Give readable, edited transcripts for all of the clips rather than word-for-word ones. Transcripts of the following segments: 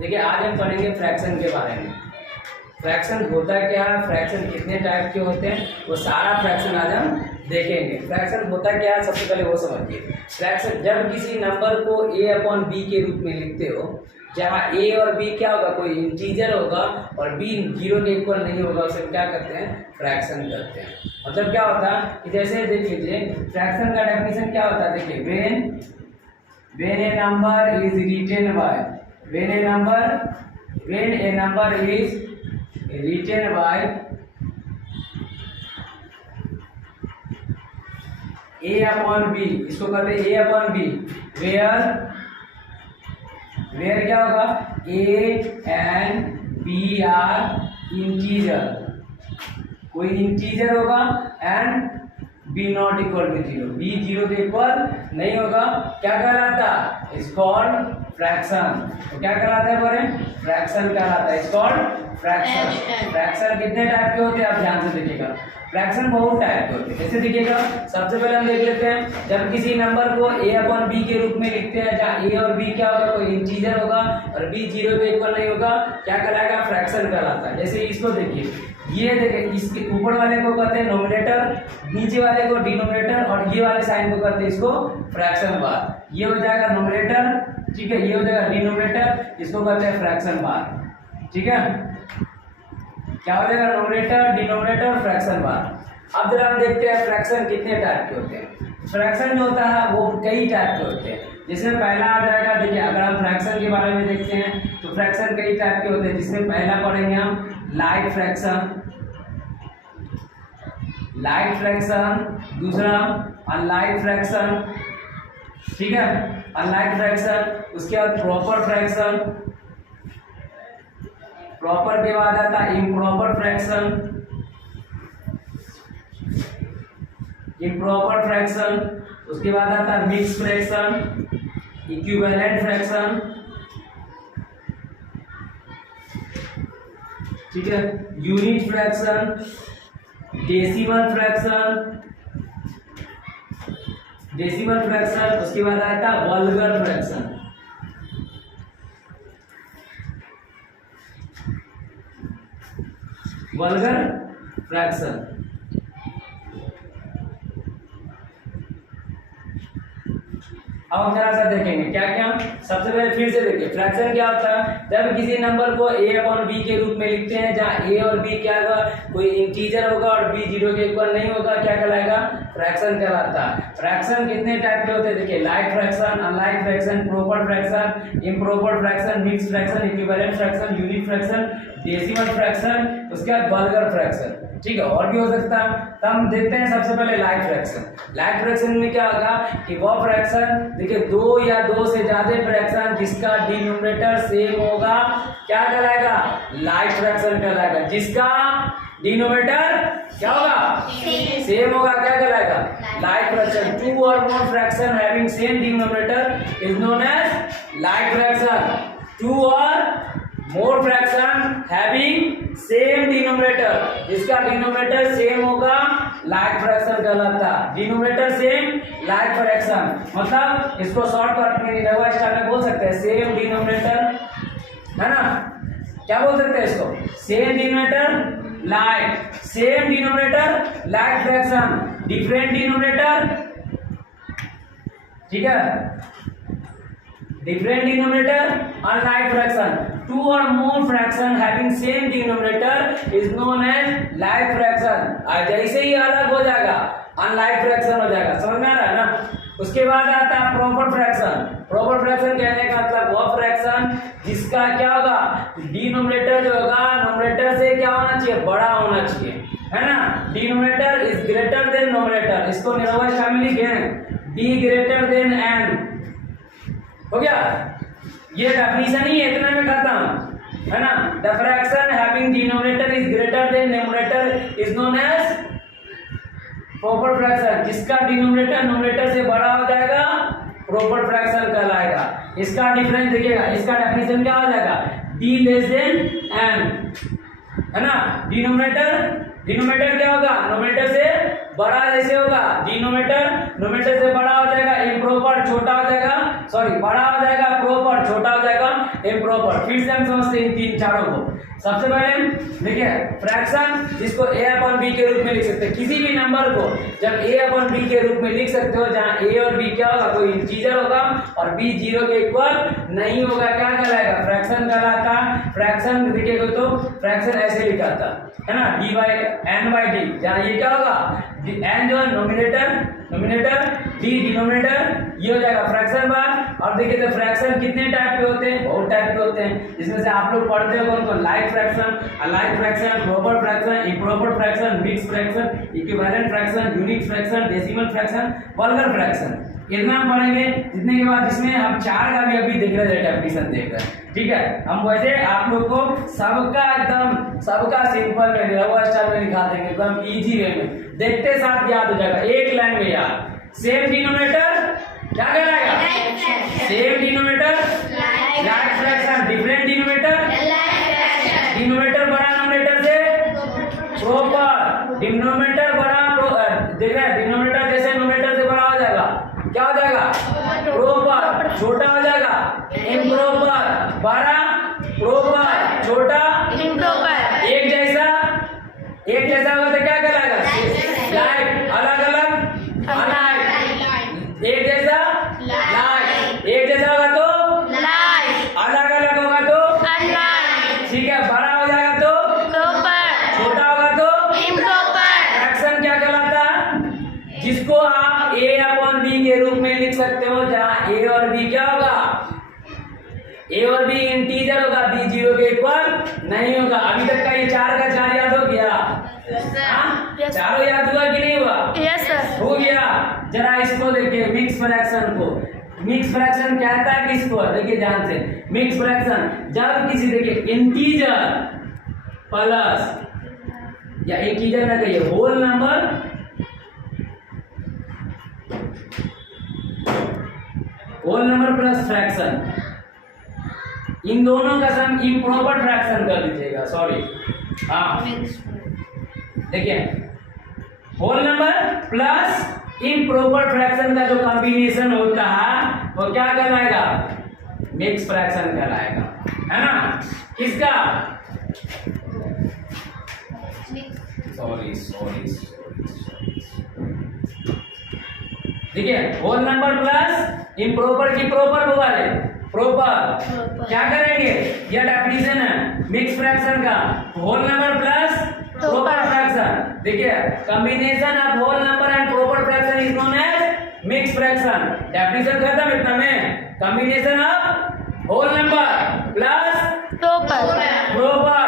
देखिए आज हम पढ़ेंगे फ्रैक्शन के बारे में। फ्रैक्शन होता क्या है, फ्रैक्शन कितने टाइप के होते हैं, वो सारा फ्रैक्शन आज हम देखेंगे। फ्रैक्शन होता क्या है सबसे पहले वो समझिए। फ्रैक्शन जब किसी नंबर को a अपॉन b के रूप में लिखते हो, जहाँ a और b क्या होगा, कोई इंटीजर होगा और b 0 के इक्वल नहीं होगा, उसे क्या करते हैं, फ्रैक्शन करते हैं। मतलब क्या होता है कि जैसे देख लीजिए फ्रैक्शन का डेफिनेशन क्या होता है। देखिए when a number is written by when a number is written by a upon b, इसको कहते हैं a upon b, where क्या होगा, a and b are integer, कोई इंटीजर होगा and b not equal to 0, b 0 के equal नहीं होगा, क्या कहलाता है, इज कॉल्ड फ्रैक्शन। तो क्या कहलाता है बोले, फ्रैक्शन कहलाता है, इज कॉल्ड फ्रैक्शन। फ्रैक्शन कितने टाइप के होते हैं आप ध्यान से देखिएगा। फ्रैक्शन बहुत टाइप के होते हैं। जैसे देखिएगा सबसे पहले हम देख लेते हैं, जब किसी नंबर को a अपॉन b के रूप में लिखते हैं, जहाँ a और b क्या होगा, कोई इंटीजर होगा और b 0 के इक्वल नहीं होगा, क्या कहलाएगा, फ्रैक्शन कहलाता है। जैसे इसको देखिए, ये देखिए इसके ऊपर वाले को कहते हैं नोमिनेटर, नीचे वाले को डिनोमिनेटर और ये वाले साइन को कहते हैं इसको फ्रैक्शन बार। ये हो जाएगा नोमिनेटर, ठीक है, ये हो जाएगा डिनोमिनेटर, इसको कहते हैं फ्रैक्शन बार, ठीक है। क्या हो जाएगा, नोमिनेटर, डिनोमिनेटर, फ्रैक्शन बार। अब जरा हम देखते हैं फ्रैक्शन कितने टाइप के होते हैं। फ्रैक्शन जो होता है वो कई टाइप के होते हैं। जिसमें पहला आ जाएगा, देखिए अगर हम फ्रैक्शन के बारे में देखते हैं तो फ्रैक्शन कई टाइप के होते हैं। जिसमें पहला पढ़ेंगे हम लाइट फ्रैक्शन, दूसरा अनलाइट फ्रैक्शन, ठीक है, अनलाइट फ्रैक्शन। उसके बाद प्रॉपर फ्रैक्शन, प्रॉपर के बाद आता है इम्प्रॉपर फ्रैक्शन, इम्प्रॉपर फ्रैक्शन। उसके बाद आता है मिक्स फ्रैक्शन, इक्विवेलेंट फ्रैक्शन, ठीक है, यूनिट फ्रैक्शन, डेसिमल फ्रैक्शन, उसके बाद आता है वल्गर फ्रैक्शन, अब हम जरा सा देखेंगे क्या क्या। सबसे पहले फिर से देखिए फ्रैक्शन क्या होता है, जब किसी नंबर को a अपॉन b के रूप में लिखते हैं, जहाँ a और b क्या होगा, कोई इंटीजर होगा और b 0 के इक्वल नहीं होगा, क्या कहलाएगा, फ्रैक्शन कहलाता है। फ्रैक्शन कितने टाइप के होते हैं, देखिए light fraction, unlit fraction, proper fraction, improper fraction, mix fraction, equivalent fraction, unit fraction, decimal fraction, उसके बाद वल्गर फ्रैक्शन, ठीक है, और भी हो सकता है। तो हम देखते हैं सबसे पहले लाइट फ्रैक्शन। लाइट फ्रैक्शन में क्या होगा कि वह फ्रैक्शन, देखिए दो या दो से ज्यादा फ्रैक्शन जिसका डिनोमिनेटर सेम होगा, क्या कहलाएगा, लाइट फ्रैक्शन कहलाएगा। जिसका डिनोमिनेटर क्या होगा, सेम होगा, क्या कहलाएगा, light fraction. Two or more fraction having same denominator is known as like fraction. Two or more fraction having same denominator, जिसका डिनोमिनेटर सेम होगा, लाइट फ्रैक्शन कहलाता है। डिनोमिनेटर सेम, लाइट फ्रैक्शन, मतलब इसको शॉर्टकट में निरहुआ स्टाइल में बोल सकते हैं, सेम डिनोमिनेटर, है ना, क्या बोल सकते हैं इसको, same denominator like, same denominator like fraction, different denominator, ठीक है, different denominator unlike fraction. Two or more fraction having same denominator is known as like fraction. जैसे ही अलग हो जाएगा अनलाइट फ्रैक्शन हो जाएगा, समझ में आ रहा है ना। उसके बाद आता है प्रॉपर फ्रैक्शन। प्रॉपर फ्रैक्शन कहने का मतलब वह फ्रैक्शन जिसका क्या होगा, डिनोमिनेटर जो होगा नोमिनेटर से क्या होना चाहिए, बड़ा होना चाहिए, है ना। Denominator is greater then nominator, इसको निरहुआ स्टाइल में लिखे डी ग्रेटर देन एन, हो गया, ये डेफिनेशन ही इतना में खत्म, है ना। The fraction having denominator is greater than numerator is known as proper fraction. जिसका डिनोमिनेटर नोमिनेटर से बड़ा हो जाएगा प्रॉपर फ्रैक्शन कहलाएगा। इसका डिफरेंस देखिएगा, इसका डेफिनेशन क्या हो जाएगा, डी लेस देन एन, है ना। डिनोमिनेटर क्या होगा, नोमिनेटर से बड़ा जैसे होगा डिनोमिनेटर, नोमिनेटर से बड़ा हो जाएगा इम्प्रॉपर, छोटा हो जाएगा, सॉरी बड़ा हो जाएगा प्रॉपर, छोटा हो जाएगा इम्प्रॉपर। फिर से हम समझते हैं इन तीन चारों को। सबसे पहले देखिए फ्रैक्शन, जिसको a अपॉन b के रूप में लिख सकते हैं। किसी भी नंबर को जब a अपॉन b के रूप में लिख सकते हो जहां a और b क्या होगा, कोई इंटीजर होगा और b 0 के इक्वल नहीं होगा, क्या कहलाएगा, फ्रैक्शन कहलाता। फ्रैक्शन देखिएगा तो फ्रैक्शन ऐसे लिखा था, है ना, d by n by d, जहां ये क्या होगा n जो है नोमिनेटर d डिनोमिनेटर, ये हो जाएगा फ्रैक्शन बार। और देखिए तो फ्रैक्शन कितने टाइप के होते हैं, बहुत टाइप के होते हैं, जिसमें से आप लोग पढ़ते हो कौन कौन, like fraction, alike fraction, proper fraction, improper fraction, mix fraction, equivalent fraction, unique fraction, decimal fraction, vulgar fraction. इतना हम पढ़ेंगे, जितने के बाद इसमें हम चार का भी अभी देख रहे हैं, डेफिनेशन देख रहे हैं, ठीक है। हम वैसे आप लोग को सबका सिंपल में रवा स्टाइल में लिखा देंगे, एकदम इजी वे में, देखते साथ याद हो जाएगा, एक लाइन में याद। सेम डिनोमिनेटर क्या कहलाएगा, same denominator like fraction, different denominator बड़ा नोमिनेटर से प्रॉपर, डिनोमिनेटर बड़ा देख रहे हैं, डिनोमिनेटर जैसे नोमिनेटर से बड़ा हो जाएगा, क्या हो जाएगा प्रॉपर, छोटा हो जाएगा इम्प्रॉपर, बड़ा प्रॉपर, छोटा इम्प्रॉपर, एक जैसा होगा तो क्या कहलाएगा लाइक, अलग एक जैसा लाइक, एक जैसा होगा तो लाइक, अलग होगा तो अनलाइक, ठीक है। बड़ा हो जाएगा तो प्रॉपर, छोटा होगा तो इम्प्रॉपर। फ्रैक्शन क्या कहलाता है, जिसको आप a अपॉन b के रूप में लिख सकते हो, जहां a और b क्या होगा, a और b इंटीजर होगा, b 0 के इक्वल नहीं होगा। अभी तक का ये चार का चार याद हो गया, चारों याद हुआ कि नहीं हुआ, यस सर हो गया। जरा इसको देखिए, मिक्स फ्रैक्शन को, मिक्स फ्रैक्शन कहता है किसको, देखिए ध्यान से, मिक्स फ्रैक्शन जब किसी देखिए इंटीजर प्लस, या इंटीजर ना कहिए, होल नंबर प्लस फ्रैक्शन, इन दोनों का सम इम्प्रॉपर फ्रैक्शन कर दीजिएगा, सॉरी हाँ देखिए, whole number plus improper fraction का जो कॉम्बिनेशन होता है वो क्या कहलाएगा, मिक्स फ्रैक्शन कहलाएगा, है ना। किसका, सॉरी देखिए, होल नंबर प्लस इम्प्रॉपर की प्रॉपर होगा, प्रॉपर क्या करेंगे, यह डेफिनेशन है मिक्स फ्रैक्शन का, whole number plus proper fraction. देखिए combination of whole number and proper fraction is known as mix fraction. Definition खत्म इतना में, combination of whole number plus proper,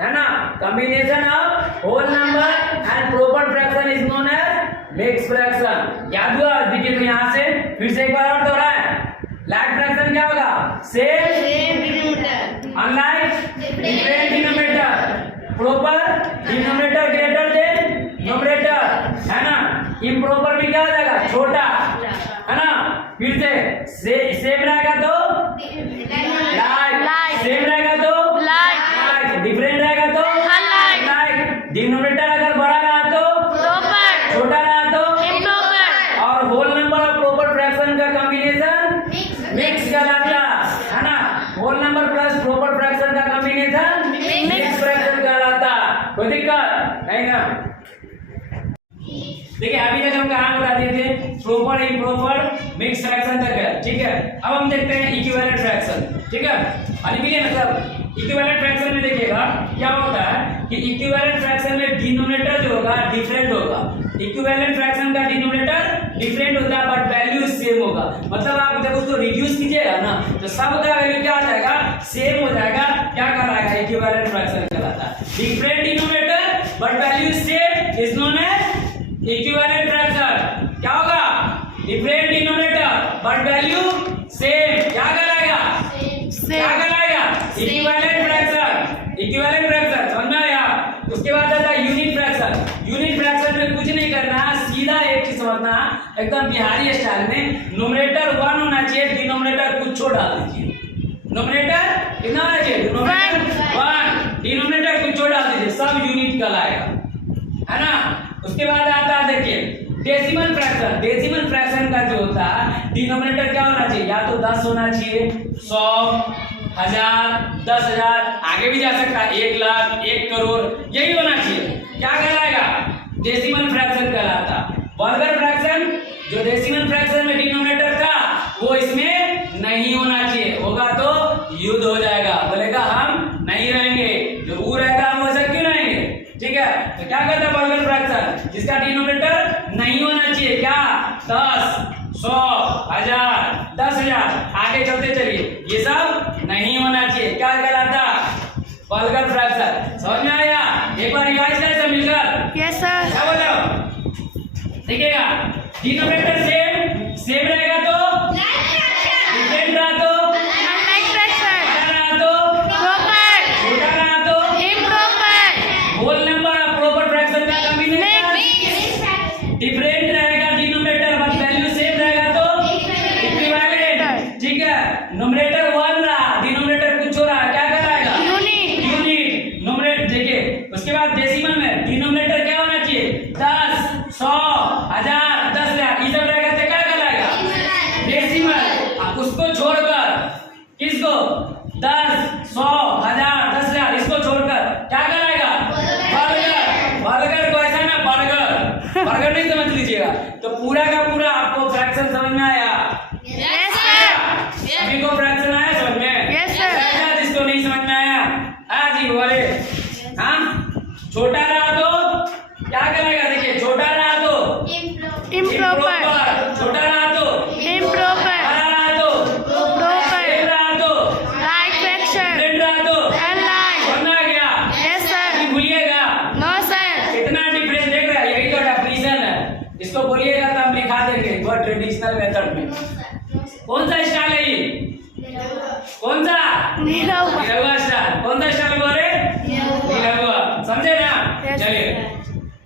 है ना, combination of whole number and proper fraction is known as mix fraction. याद हुआ, देखिए तो यहाँ से फिर से एक बार और दोहराएं, लाइक फ्रैक्शन क्या होगा, same denominator, unlike different denominator, proper denominator greater than nominator, है ना। इम्प्रॉपर भी क्या हो जाएगा, छोटा, है ना। फिर से सेम रहेगा तो लाइक, सेम रहेगा तो लाइक, डिफरेंट रहेगा तो अनलाइक, डिनोमिनेटर अगर बड़ा रहा तो प्रॉपर, छोटा रहा तो इम्प्रॉपर, और होल नंबर और प्रॉपर फ्रैक्शन का कॉम्बिनेशन मिक्स कहलाता है ना। Whole number plus proper fraction का कॉम्बिनेशन मिक्स फ्रैक्शन कहलाता। कोई दिक्कत नहीं ना। देखिए अभी तक हम कहां बता दिए थे, प्रॉपर इम्प्रॉपर मिक्स फ्रैक्शन तक है, ठीक है। अब हम देखते हैं इक्विवेलेंट फ्रैक्शन, ठीक है। अभी मतलब इक्विवेलेंट फ्रैक्शन में देखिएगा क्या होता है कि इक्विवेलेंट फ्रैक्शन में डिनोमिनेटर जो होगा डिफरेंट होगा। इक्विवेलेंट फ्रैक्शन का डिनोमिनेटर डिफरेंट होता है बट वैल्यू सेम होगा। मतलब आप जब उसको रिड्यूस कीजिएगा ना तो सबका वैल्यू क्या हो जाएगा, सेम हो जाएगा। क्या कहलाएगा, इक्विवेलेंट फ्रैक्शन कहलाता है। Different denominator but value same is known as equivalent fraction. क्या होगा, different denominator but value same, क्या कहलाएगा, क्या कहलाएगा, इक्विवेलेंट फ्रैक्शन। इक्विवेलेंट फ्रैक्शन समझ में आया। उसके बाद आता है यूनिट फ्रैक्शन। यूनिट फ्रैक्शन में कुछ नहीं करना, सीधा एक चीज समझना, एकदम बिहारी स्टाइल में नोमिनेटर 1 होना चाहिए, डिनोमिनेटर कुछ छोड़ डाल दीजिए। नोमिनेटर कितना होना चाहिए, डिनोमिनेटर 1, डिनोमिनेटर कुछ छोड़ डाल दीजिए, सब यूनिट कहलाएगा, है ना। उसके बाद आता है देखिए डेसिमल फ्रैक्शन। डेसिमल फ्रैक्शन का जो होता है डिनोमिनेटर क्या होना चाहिए, या तो 10 होना चाहिए, 100, 1000, 10,000, आगे भी जा सकता है 1 लाख, 1 करोड़, यही होना चाहिए। क्या कहलाएगा, डेसिमल फ्रैक्शन कहलाता। वर्गर फ्रैक्शन, जो डेसिमल फ्रैक्शन में डिनोमिनेटर था वो इसमें नहीं होना चाहिए, होगा तो युद्ध हो जाएगा, बोलेगा हम नहीं रहेंगे, जो वो रहेगा हम वैसा क्यों रहेंगे, ठीक है। तो क्या कहता है वर्गर फ्रैक्शन, जिसका डिनोमिनेटर नहीं होना चाहिए, क्या 10, 100, 1000, 10,000, आगे चलते चलिए, ये सब नहीं होना चाहिए, क्या कहलाता वर्गर फ्रैक्शन। समझ में आया, एक बार रिवाइज करें सब मिलकर। Yes sir. क्या बोलो, देखिएगा डिनोमिनेटर सेम रहेगा तो डिफरेंट रहा तो अनलाइक फ्रैक्शन, बड़ा रहा तो प्रॉपर, छोटा रहा तो इम्प्रॉपर, होल नंबर और प्रॉपर फ्रैक्शन का कॉम्बिनेशन डिफरेंट रहेगा डिनोमिनेटर, बट वैल्यू सेम रहेगा तो इक्विवेलेंट, ठीक है। न्यूमरेटर 1 रहा, डिनोमिनेटर कुछ हो रहा है, क्या कहलाएगा यूनिट, यूनिट। न्यूमरेटर देखिए, उसके बाद डेसिमल में डिनोमिनेटर क्या होना चाहिए, 10, 100, 1000, 10,000, ये सब रहेगा तो क्या कहलाएगा डेसिमल। उसको छोड़कर किसको 10, 100, 1000, 10,000 इसको छोड़कर क्या कहलाएगा वर्गर। वर्गर को ऐसा ना बर्गर, बर्गर नहीं समझ लीजिएगा। तो पूरा का पूरा आपको फ्रैक्शन समझ में आया, यस सर, सभी को फ्रैक्शन आया समझ में, यस सर, ऐसा जिसको नहीं समझ में आया हाँ जी बोले। हाँ, छोटा रहा तो क्या कहलाएगा, देखिए छोटा रहा तो इम्प्रॉपर, छोटा रहा तो इम्प्रॉपर, बड़ा रहा तो प्रॉपर, सेम रहा तो लाइक फ्रैक्शन, डिफरेंट रहा तो अनलाइक, समझ आ गया, यस सर, नहीं भूलिएगा नो सर, कितना डिफरेंस देख रहा है, यही तो डेफिनेशन है, इसको बोलिएगा तो हम लिखा देंगे वो ट्रेडिशनल मेथड में। कौन सा स्टाइल है ये, कौन सा निरहुआ, निरहुआ स्टाइल, कौन सा स्टाइल बोल रहे, निरहुआ, समझे ना। Yes. चलिए